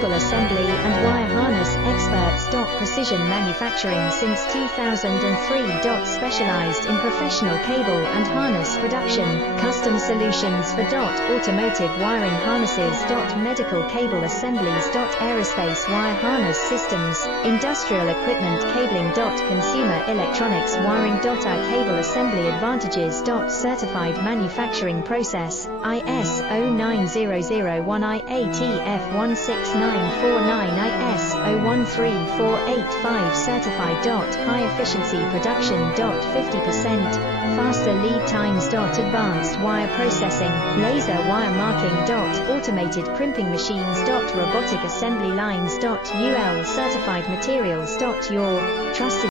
cable assembly and wire harness experts. Precision manufacturing since 2003. Specialized in professional cable and harness production. Custom solutions for automotive wiring harnesses. Medical cable assemblies. Aerospace wire harness systems. Industrial equipment cabling. Consumer electronics wiring. Our cable assembly advantages. Certified manufacturing process. IS 09001 IATF 16949 IS 013485 certified. High efficiency production. 50% faster lead times. Advanced wire processing, laser wire marking. Automated crimping machines. Robotic assembly lines. UL certified materials. Your trusted